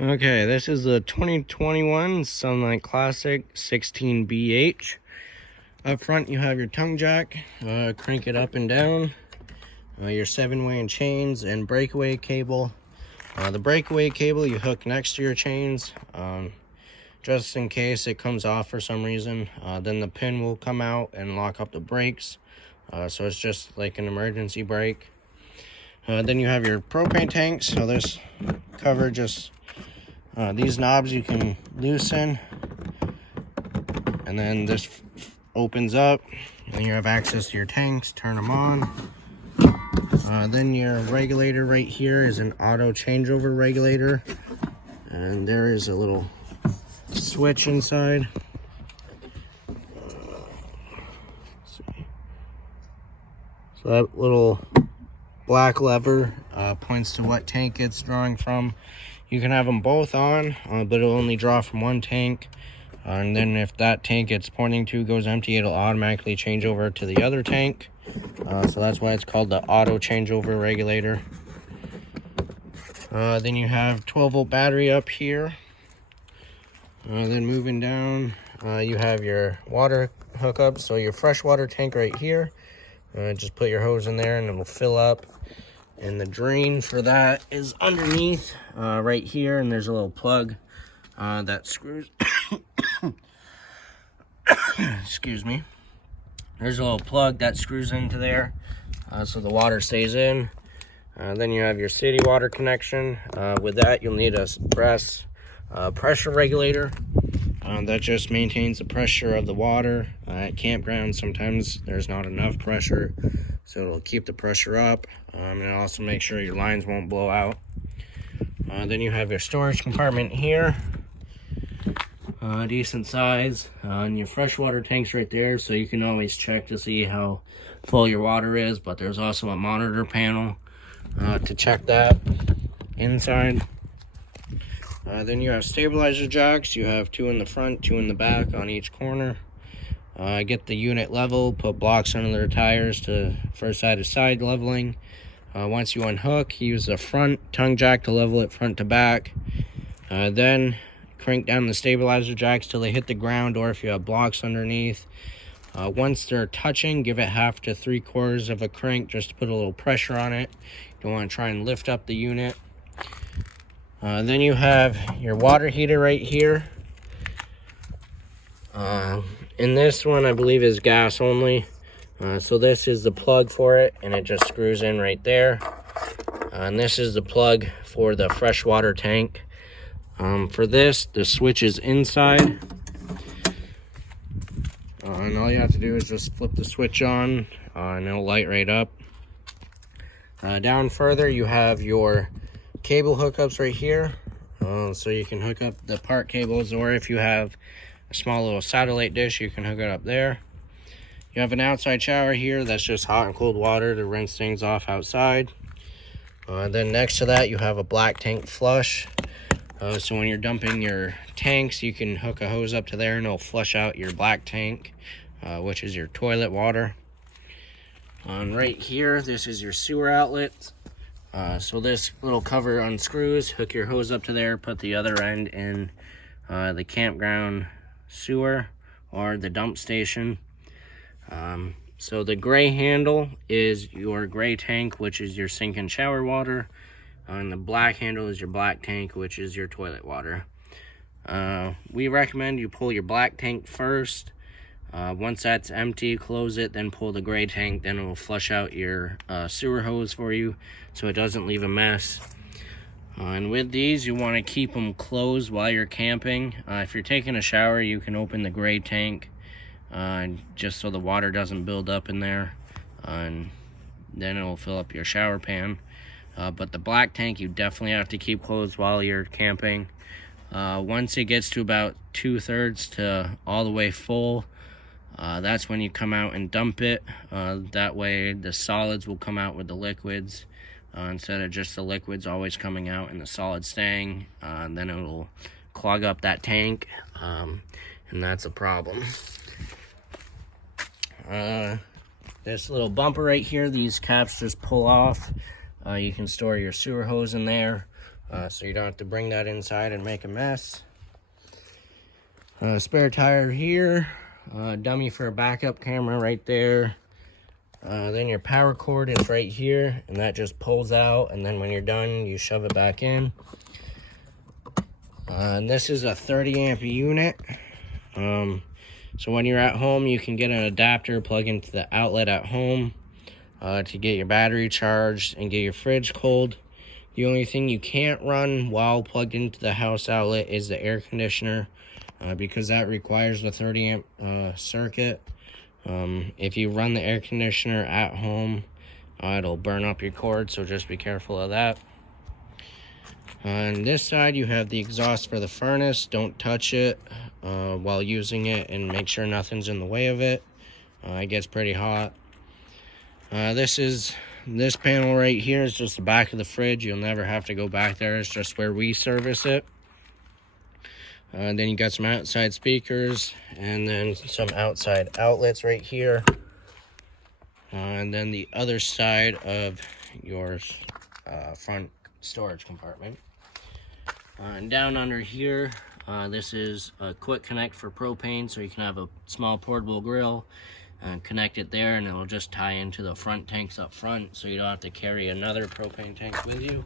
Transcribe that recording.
Okay, this is the 2021 Sunlite Classic 16BH. Up front you have your tongue jack, crank it up and down, your 7-way and chains and breakaway cable. The breakaway cable you hook next to your chains, just in case it comes off for some reason. Then the pin will come out and lock up the brakes, so it's just like an emergency brake. Then you have your propane tanks. So this cover just these knobs you can loosen, and then this opens up and you have access to your tanks. Turn them on. Then your regulator right here is an auto changeover regulator, and there is a little switch inside. So that little black lever points to what tank it's drawing from. You can have them both on, but it'll only draw from one tank. And then if that tank it's pointing to goes empty, it'll automatically change over to the other tank. So that's why it's called the auto changeover regulator. Then you have 12-volt battery up here. Then moving down, you have your water hookup. So your freshwater tank right here. Just put your hose in there and it'll fill up. And the drain for that is underneath right here, and there's a little plug that screws excuse me, there's a little plug that screws into there, so the water stays in. Then you have your city water connection. With that you'll need a brass pressure regulator that just maintains the pressure of the water. At campgrounds sometimes there's not enough pressure, so it'll keep the pressure up, and also make sure your lines won't blow out. Then you have your storage compartment here, decent size, and your freshwater tanks right there, so you can always check to see how full your water is. But there's also a monitor panel to check that inside. Then you have stabilizer jacks. You have 2 in the front, 2 in the back on each corner. Get the unit level, put blocks under their tires for side-to-side leveling. Once you unhook, use the front tongue jack to level it front to back. Then crank down the stabilizer jacks till they hit the ground, or if you have blocks underneath. Once they're touching, give it 1/2 to 3/4 of a crank just to put a little pressure on it. You don't want to try and lift up the unit. Then you have your water heater right here. In this one, I believe is gas only. So this is the plug for it, and it just screws in right there. And this is the plug for the freshwater tank. For this, the switch is inside. And all you have to do is just flip the switch on, and it'll light right up. Down further, you have your cable hookups right here. So you can hook up the part cables, or if you have a small little satellite dish, you can hook it up there. You have an outside shower here that's just hot and cold water to rinse things off outside. Then next to that you have a black tank flush. So when you're dumping your tanks, you can hook a hose up to there and it'll flush out your black tank, which is your toilet water. Right here, this is your sewer outlet. So this little cover unscrews, hook your hose up to there, put the other end in the campground sewer or the dump station. So the gray handle is your gray tank, which is your sink and shower water, and the black handle is your black tank, which is your toilet water. We recommend you pull your black tank first. Once that's empty, close it, then pull the gray tank. Then it will flush out your sewer hose for you, so it doesn't leave a mess. And with these, you want to keep them closed while you're camping. If you're taking a shower, you can open the gray tank, just so the water doesn't build up in there, and then it will fill up your shower pan. But the black tank, you definitely have to keep closed while you're camping. Once it gets to about 2/3 to all the way full, that's when you come out and dump it. That way the solids will come out with the liquids, instead of just the liquids always coming out and the solids staying. Then it'll clog up that tank, and that's a problem. This little bumper right here, these caps just pull off. You can store your sewer hose in there, so you don't have to bring that inside and make a mess. Spare tire here, dummy for a backup camera right there. Then your power cord is right here, and that just pulls out, and then when you're done, you shove it back in. And this is a 30 amp unit. So when you're at home, you can get an adapter, plug into the outlet at home to get your battery charged and get your fridge cold. The only thing you can't run while plugged into the house outlet is the air conditioner, because that requires the 30 amp circuit. If you run the air conditioner at home, it'll burn up your cord, so just be careful of that. On this side, you have the exhaust for the furnace. Don't touch it while using it, and make sure nothing's in the way of it. It gets pretty hot. This panel right here is just the back of the fridge. You'll never have to go back there. It's just where we service it. Then you got some outside speakers, and then some outside outlets right here. And then the other side of your front storage compartment. And down under here, this is a quick connect for propane, so you can have a small portable grill and connect it there, and it'll just tie into the front tanks up front, so you don't have to carry another propane tank with you.